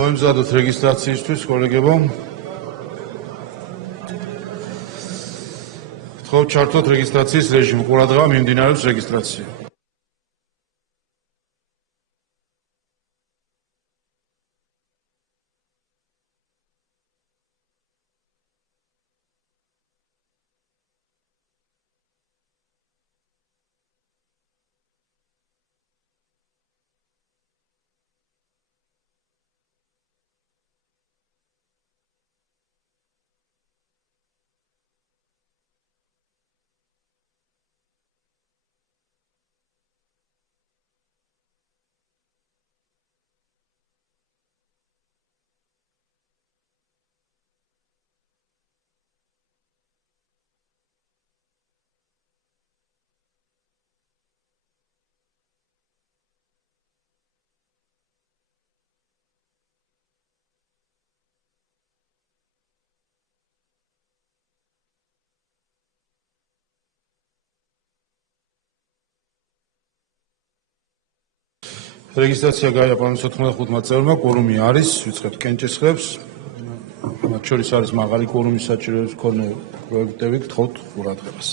მოემზადოთ რეგისტრაციისთვის, კოლეგებო. ვთხოვთ ჩართოთ რეგისტრაციის რეჟიმი. ყურადღება მიმდინარეობს რეგისტრაცია. რეგისტრაცია გაიარა 95 წევრმა, კვორუმი არის, ვიწყებთ კენჭისყრებს. მათ შორის არის მაღალი კვორუმის საჭიროების მქონე პროექტები, გთხოვთ ყურადღებას.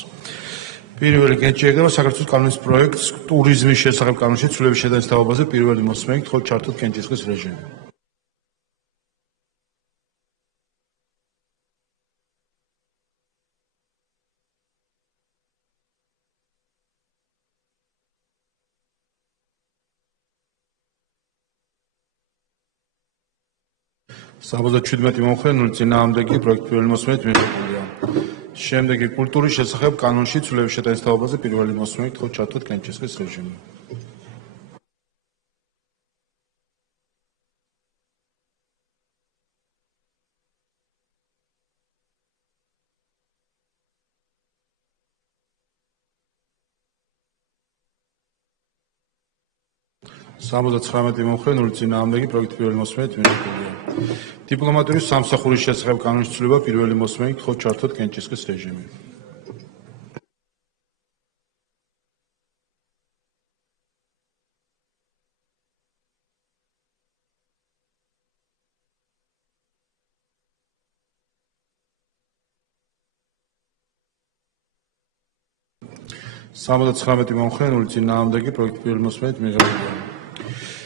პირველი კენჭი ეგრევა საქართველოს კანონის პროექტს ტურიზმის შესახებ კანონში ცვლილების შეტანის თაობაზე პირველი მოსმენი, გთხოვთ ჩართოთ კენჭისყრის რეჟიმი. საბოლოოდ 17 მომხრე 0 წინააღმდეგი პროექტი პირველი მოსმენით მიღებულია. შემდეგი კულტურის შესახებ კანონში ცვლილების შეტანის თაობაზე პირველი მოსმენი, გთხოვთ ჩართოთ კენჭისყრის რეჟიმი. საბოლოოდ 19 მომხრე 0 წინააღმდეგი პროექტი პირველი მოსმენით მიღებულია. დიპლომატიური სამსახურის შესახებ კანონში ცვლილება პირველი მოსმენი, გთხოვთ ჩართოთ კენჭისყრის რეჟიმი. საბოლოოდ 19 მომხრე 0 წინააღმდეგი პროექტი პირველი მოსმენით მიღებულია.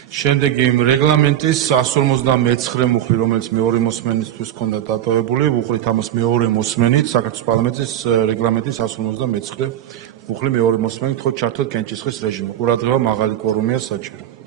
შემდეგი რეგლამენტის 159 მუხლი, რომელიც მეორე მოსმენისთვის ჰქონდა დატოვებული, ვუყრით ამას მეორე მოსმენით, საქართველოს პარლამენტის რეგლამენტის 159 მუხლი მეორე მოსმენი, გთხოვთ ჩართოთ კენჭისყრის რეჟიმი. ყურადღება მაღალი კვორუმია საჭირო.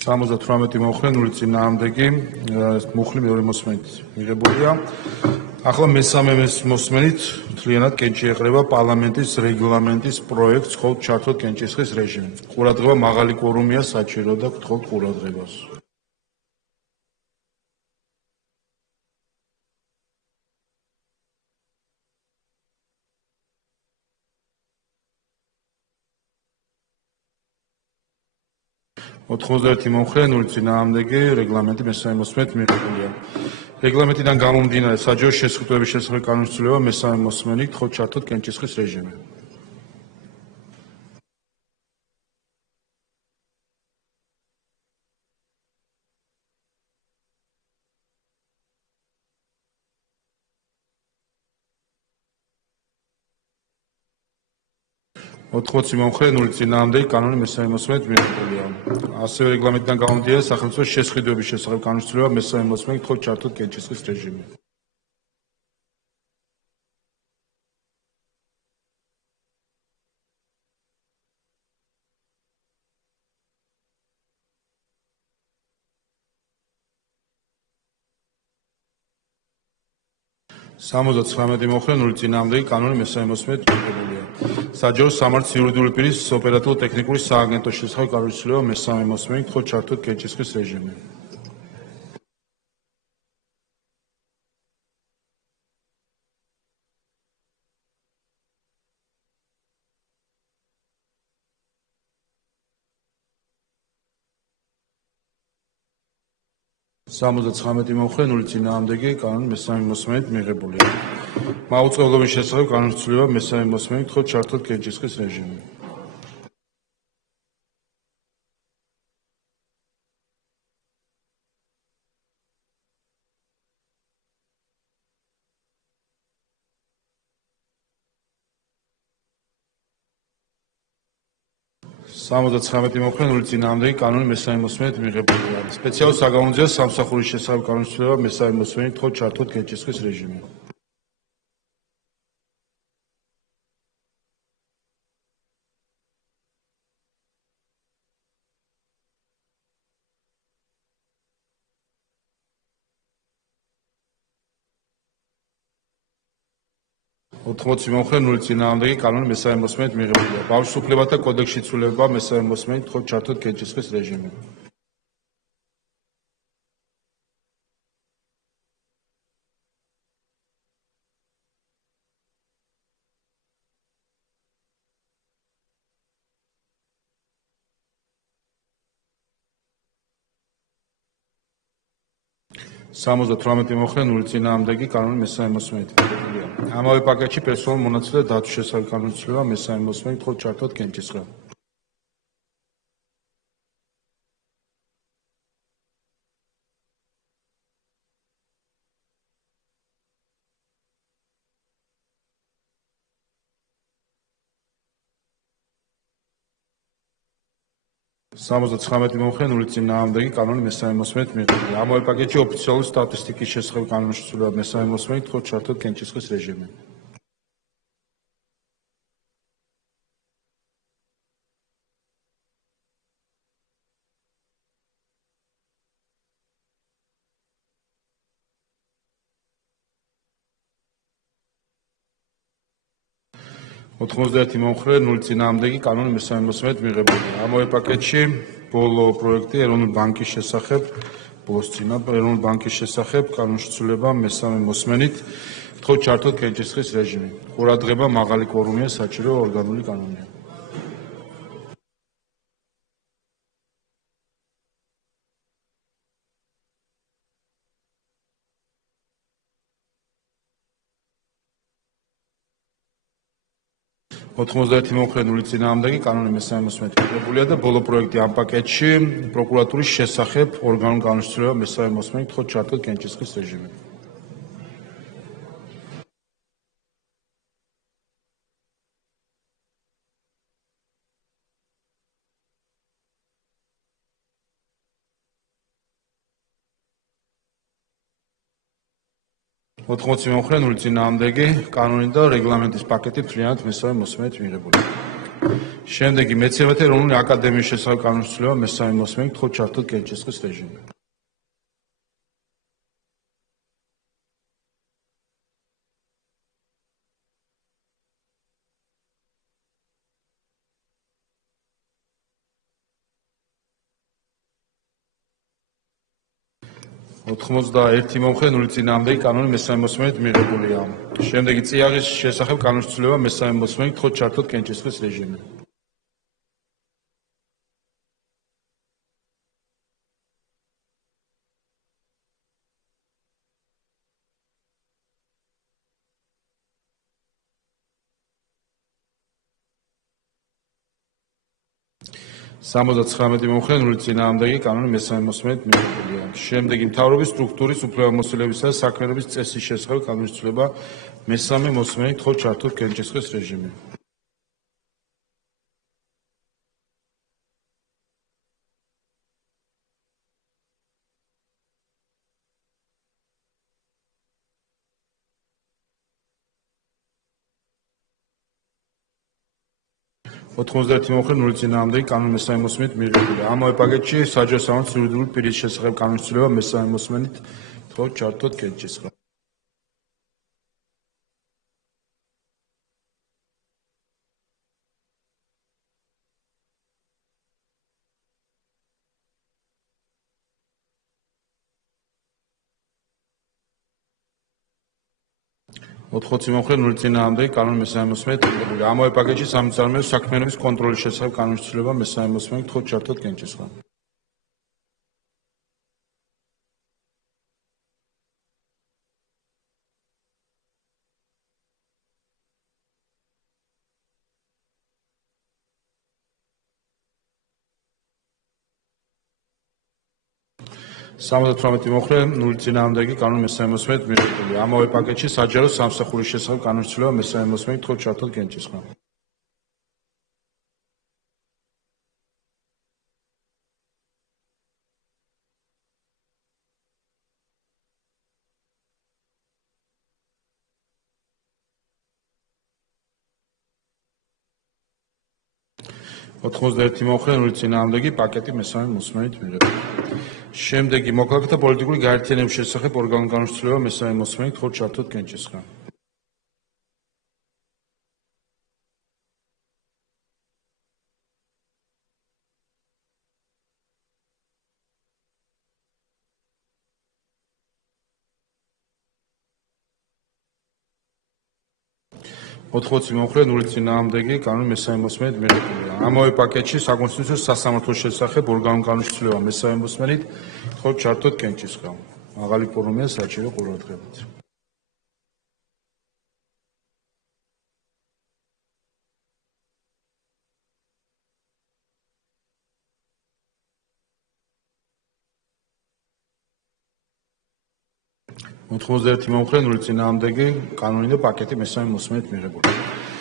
სამოცდათ 18 მომხრე 0 წინააღმდეგი მუხლი მეორე მოსმენით მიღებულია. ახლა მესამე მოსმენით მთლიანად კენჭი ეყრება პარლამენტის რეგლამენტის პროექტს, გთხოვთ ჩართოთ კენჭისყრის რეჟიმი. ყურადღება მაღალი კვორუმია საჭირო და გთხოვთ ყურადღებას. ოთხმოცდაერთი მომხრე 0 წინააღმდეგი რეგლამენტი მესამე მოსმენით მიღებულია. რეგლამენტიდან გამომდინარე საჯარო შესყიდვების შესახებ კანონის ცვლილება მესამე მოსმენი, გთხოვთ ჩართოთ კენჭისყრის რეჟიმი. ოთხმოცი მომხრე 0 წინააღმდეგი კანონი მესამე მოსმენით მიღებულია. ასევე რეგლამენტიდან გამომდინარე სახელმწიფოს შესყიდვების შესახებ კანონის ცვლილება მესამე მოსმენი, გთხოვთ ჩართოთ კენჭისყრის რეჟიმი. სამოცდათ 19 მომხრე 0 წინააღმდეგი კანონი მესამე მოსმენით მიღებულია. საჯარო სამართლის იურიდიული პირის ოპერატიულ-ტექნიკური სააგენტოს შესახებ კანონის ცვლილება მესამე მოსმენი, გთხოვთ ჩართოთ კენჭისყრის რეჟიმი. 79 მომხრე 0 წინააღმდეგი კანონის მესამე მოსმენით მიღებულია. მაუწყებლობის შესახებ განხორციელება მესამე მოსმენით თხოვთ ჩართოთ კენჭისყრის რეჟიმი. მომხრე 0 წინააღმდეგი კანონის მესამე მოსმენით მიღებულია. სპეციალურ საგანონმდებლო სამსახურის შესახებ განხორციელება მესამე მოსმენით თხოვთ ჩართოთ კენჭისყრის რეჟიმი. მომხრე 0 წინააღმდეგი კანონის მესამე მოსმენით მიღებულია. ბავშვის უფლებათა კოდექსში ცვლილება მესამე მოსმენით თხოვთ ჩართოთ კენჭისყრის რეჟიმი. მომხრე 0 წინააღმდეგი კანონის მესამე მოსმენით მიღებულია. ამავე პაკეტში პერსონალურ მონაცვლეთა დაცვის შესახებ განხორციელება მესამე მოსმენით თხოვთ ჩართოთ კენჭისყრა. მომხრე 0 წინააღმდეგი კანონის მესამე მოსმენით მიღებულია. ამავე პაკეტში ოფიციალური სტატისტიკის შესახებ განხორციელება მესამე მოსმენით თხოვთ ჩართოთ კენჭისყრის რეჟიმი. მომხრე 0 წინააღმდეგი კანონის მესამე მოსმენით მიღებულია. ამავე პაკეტში ბოლო პროექტი ეროვნული ბანკის შესახებ ეროვნული ბანკის შესახებ განხორციელება მესამე მოსმენით თხოვთ ჩართოთ კენჭისყრის რეჟიმი. ყურადღება მაღალი კვორუმია საჭირო ორგანული კანონია. მომხრე 0 წინააღმდეგი კანონის მესამე მოსმენით მიღებულია და ბოლო პროექტი ამ პაკეტში პროკურატურის შესახებ ორგანული განხორციელება მესამე მოსმენით თხოვთ ჩართოთ კენჭისყრის რეჟიმი. მომხრე 0 წინააღმდეგი კანონი და რეგლამენტის პაკეტი მთლიანად მესამე მოსმენით მიღებულია. შემდეგი მეცნიერებათა ეროვნული აკადემიის შესახებ განხორციელება მესამე მოსმენით თხოვთ ჩართოთ კენჭისყრის რეჟიმი. მომხრე 0 წინააღმდეგი კანონის მესამე მოსმენით მიღებულია. შემდეგი წიაღის შესახებ განხორციელება მესამე მოსმენით თხოვთ ჩართოთ კენჭისყრის რეჟიმი. მომხრე 0 წინააღმდეგი კანონის მესამე მოსმენით მიღებულია. შემდეგი მთავრობის სტრუქტურის უფლებამოსილებისა და საქმიანობის წესის შესახებ განხორციელება მესამე მოსმენით თხოვთ ჩართოთ კენჭისყრის რეჟიმი. მომხრე 0 წინააღმდეგი კანონის მესამე მოსმენით მიღებულია. ამავე პაკეტში საჯარო სამართლის იურიდიული პირის შესახებ განხორციელება მესამე მოსმენით თხოვთ ჩართოთ კენჭისყრა. მომხრე 0 წინააღმდეგი კანონის მესამე მოსმენით მიღებულია. ამავე პაკეტში სამწარმოო საქმიანობის კონტროლის შესახებ განხორციელება მესამე მოსმენით თხოვთ ჩართოთ კენჭისყრა. 78 მომხრე 0 წინააღმდეგი კანონის მესამე მოსმენით მიღებული. ამავე პაკეტში საჯარო სამსახურის შესახებ კანონის ცვლილება მესამე მოსმენით თხოვთ ჩართოთ გენჭისყრა. ოთხმოცდაერთი მომხრე 0 წინააღმდეგი პაკეტი მესამე მოსმენით მიღებული. შემდეგი მოქალაქეთა პოლიტიკური გაერთიანების შესახებ ორგანული კანონის ცვლილება მესამე მოსმენით თხოვთ ჩართოთ გენჭისყრა. ოთხმოცი მომხრე 0 წინააღმდეგი კანონის მესამე მოსმენით მიღებულია. ამავე პაკეტში საკონსტიტუციო სასამართლოს შესახებ ორგანული კანონის ცვლილება მესამე მოსმენით თხოვთ ჩართოთ გენჭისყრა. მაღალი ფორუმია საჭირო ყურადღებით. ოთხმოცდაერთი მომხრე 0 წინააღმდეგი კანონი და პაკეტი მესამე მოსმენით მიღებული.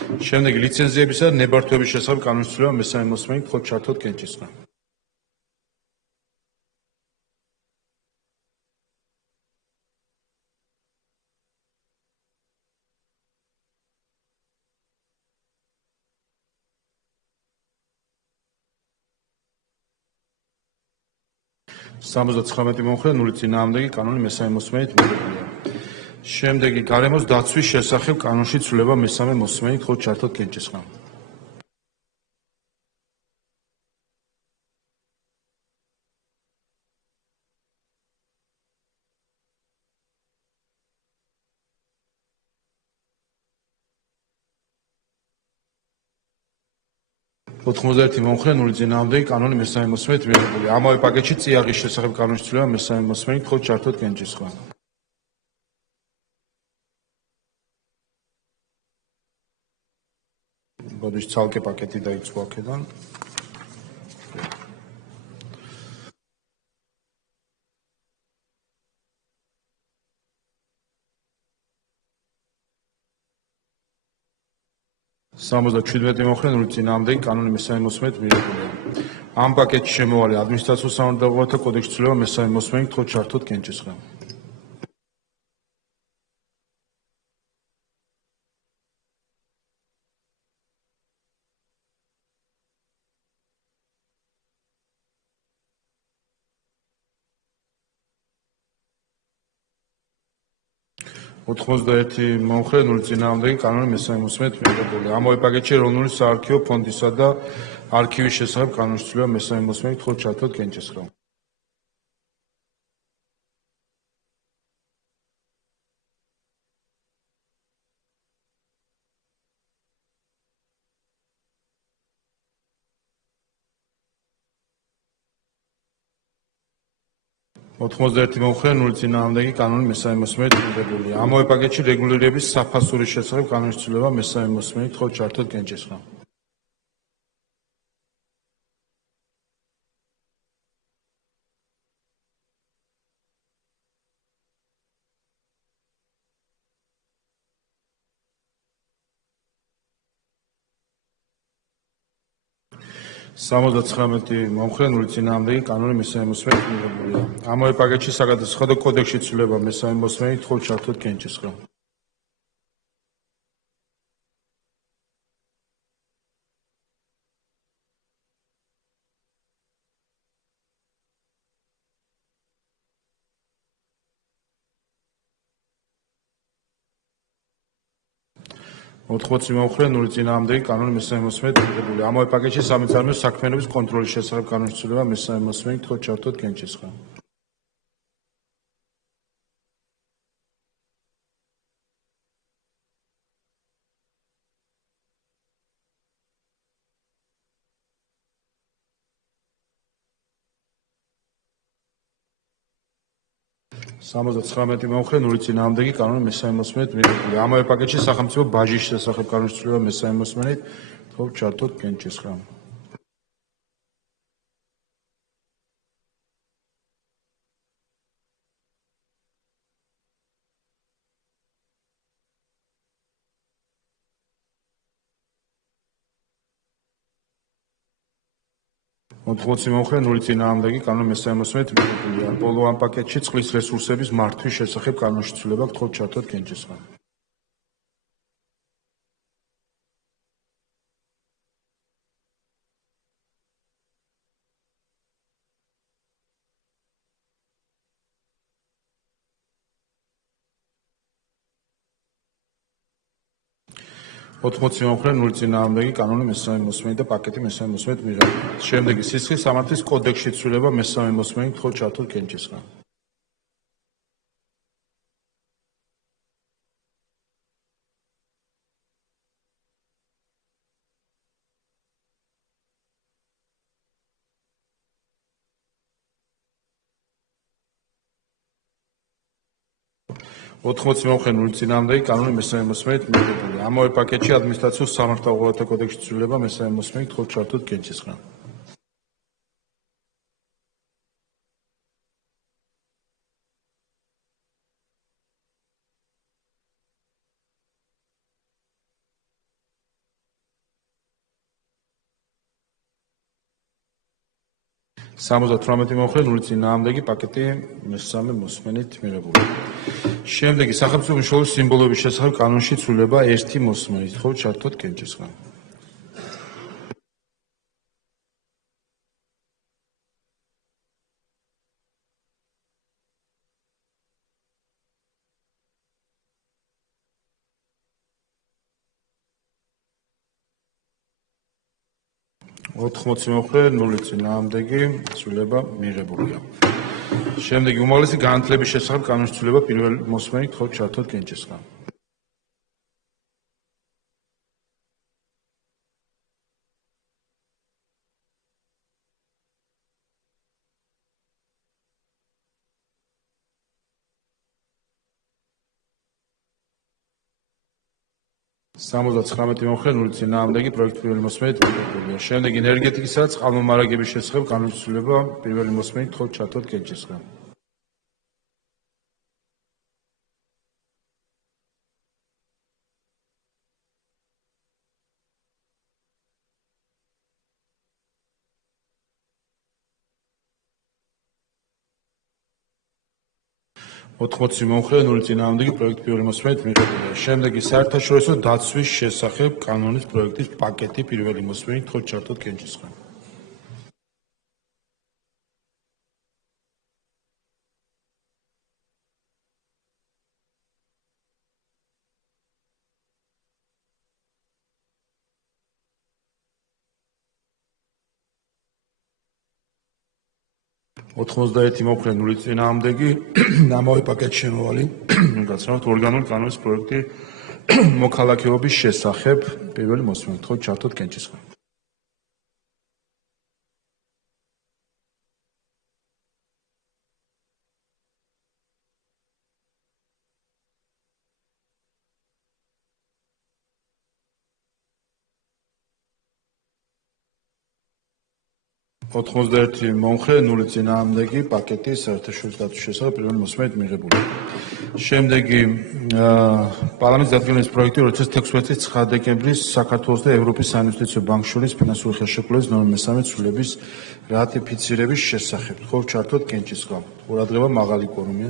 შემდეგ ლიცენზიებისა და ნებართვების შესახებ კანონის ცვლილება მესამე მოსმენით თხოვთ ჩართოთ გენჭისყრა. სამოცდაცხრამეტი მომხრე 0 წინააღმდეგი კანონი მესამე მოსმენით მიღებულია. შემდეგი გარემოს დაცვის შესახებ კანონში ცვლილება მესამე მოსმენით თხოვთ ჩართოთ გენჭისყრა. ოთხმოცდაერთი მომხრე 0 წინააღმდეგი კანონი მესამე მოსმენით მიღებული. ამავე პაკეტში წიაღის შესახებ კანონის ცვლილება მესამე მოსმენით თხოვთ ჩართოთ გენჭისყრა. ბოდიშ ცალკე პაკეტი დაიწყო აქედან. სამოცდაშვიდმეტი მომხრე 0 წინააღმდეგი კანონი მესამე მოსმენით მიღებულია. ამ პაკეტში შემოვალი ადმინისტრაციულ სამართლებრივთა კოდექსის ცვლილება მესამე მოსმენით თხოვთ ჩართოთ გენჭისყრა. ოთხმოცდაერთი მომხრე 0 წინააღმდეგი კანონი მესამე მოსმენით მიღებული. ამავე პაკეტში ეროვნული საარქივო ფონდისა და არქივის შესახებ კანონის ცვლილება მესამე მოსმენით თხოვთ ჩართოთ გენჭისყრა. ოთხმოცდაერთი მომხრე 0 წინააღმდეგი კანონი მესამე მოსმენით მიღებული. ამავე პაკეტში რეგულირების საფასურის შესახებ კანონის ცვლილება მესამე მოსმენით თხოვთ ჩართოთ გენჭისყრა. სამოცდაცხრამეტი მომხრე 0 წინააღმდეგი კანონი მესამე მოსმენით მიღებულია. ამავე პაკეტში საგადასახადო კოდექსში ცვლილება მესამე მოსმენით თხოვთ ჩართოთ გენჭისყრა. ოთხმოცი მომხრე 0 წინააღმდეგი კანონი მესამე მოსმენით მიღებული. ამავე პაკეტში სამეცნიერო საქმიანობის კონტროლის შესახებ კანონის ცვლილება მესამე მოსმენით თხოვთ ჩართოთ გენჭისყრა. სამოცდაცხრამეტი მომხრე 0 წინააღმდეგი კანონი მესამე მოსმენით მიღებული. ამავე პაკეტში სახელმწიფო ბაჟის შესახებ კანონის ცვლილება მესამე მოსმენით თხოვთ ჩართოთ გენჭისყრა. 80 მომხრე 0 წინააღმდეგი კანონი მესამე მოსმენით მიღებულია. ბოლო ამ პაკეტში წყლის რესურსების მართვის შესახებ კანონში ცვლილება გთხოვთ ჩართოთ კენჭისყრა. მომხრე 0 წინააღმდეგი კანონი მესამე მოსმენით და პაკეტი მესამე მოსმენით მიღებულია. შემდეგი სისხლის სამართლის კოდექსში ცვლილება მესამე მოსმენით გთხოვთ ჩართოთ კენჭისყრა. მომხრე 0 წინააღმდეგი კანონი მესამე მოსმენით მიღებულია. ამავე პაკეტში ადმინისტრაციულ სამართალღოთა კოდექსში ცვლილება მესამე მოსმენით გთხოვთ ჩართოთ კენჭისყრა. მომხრე 0 წინააღმდეგი პაკეტი მესამე მოსმენით მიღებულია. შემდეგი სახელმწიფო მნიშვნელობის სიმბოლოების შესახებ კანონში ცვლილება 1 მოსმენით გთხოვთ ჩართოთ კენჭისყრა. მომხრე 0 წინააღმდეგი ცვლილება მიღებულია. შემდეგი უმაღლესი განათლების შესახებ კანონში ცვლილება პირველი მოსმენით გთხოვთ ჩართოთ კენჭისყრა. მომხრე 0 წინააღმდეგი პროექტი პირველი მოსმენით მიღებულია. შემდეგი ენერგეტიკისა და წყალმომარაგების შესახებ კანონში ცვლილება პირველი მოსმენით გთხოვთ ჩართოთ კენჭისყრა. მომხრე 0 წინააღმდეგი პროექტი პირველი მოსმენით მიღებულია. შემდეგი საერთაშორისო დაცვის შესახებ კანონის პროექტის პაკეტი პირველი მოსმენით გთხოვთ ჩართოთ კენჭისყრა. მომხრე 0 წინააღმდეგი ამავე პაკეტში შემოვალი ორგანული კანონის პროექტი მოქალაქეობის შესახებ პირველი მოსმენით გთხოვთ ჩართოთ კენჭისყრა. მომხრე 0 წინააღმდეგი პაკეტი საერთაშორისო დაცვის შესახებ პირველი მოსმენით მიღებულია. შემდეგი პარლამენტის დადგენილების პროექტი 2016 წლის 9 დეკემბრის საქართველოს და ევროპის საინვესტიციო ბანკს შორის ფინანსური ხელშეკრულების ნორმის მესამე ცვლილების რატიფიცირების შესახებ გთხოვთ ჩართოთ კენჭისყრა. ყურადღება მაღალი კვორუმია.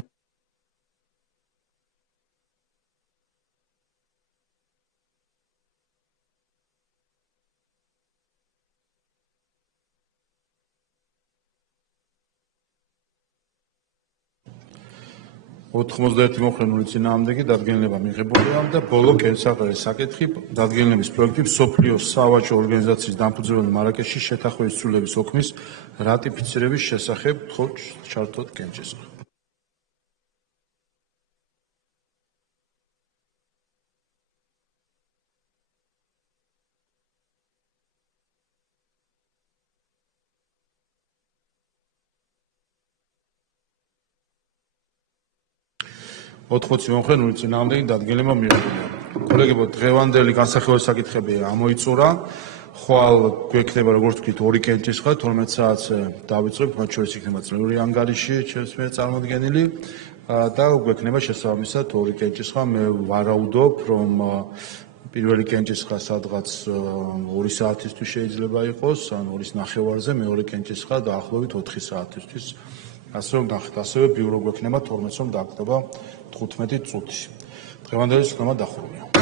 მომხრე 0 წინააღმდეგი დადგენილება მიღებულია და ბოლო კენსახალეს საკითხი დადგენილების პროექტი მსოფლიოს სავაჭრო ორგანიზაციის დამფუძნებელი მარაკეშის შეთანხმების ცვლილების ოქმის რატიფიცირების შესახებ გთხოვთ ჩართოთ კენჭისყრა. მომხრე 0 წინააღმდეგი დადგენილება მიღებულია. კოლეგებო, დღევანდელი განსახილველი საკითხები ამოიწურა. ხვალ გვექნება, როგორც ვთქვით, 2 კენჭისყრა, 12 საათზე დავიწყებ, მათ შორის იქნება წლიური ანგარიში ჩემს მიერ წარმოდგენილი და გვექნება შესაბამისად 2 კენჭისყრა. მე ვარაუდობ, რომ პირველი კენჭისყრა სადღაც 2 საათისთვის შეიძლება იყოს, ან 2:30-ზე, მეორე კენჭისყრა დაახლოებით 4 საათისთვის. ასე რომ ნახეთ, ასევე ბიურო გვექნება 12-ს რომ დააგდება 15 წუთი. დღევანდელი სხდომა დახურულია.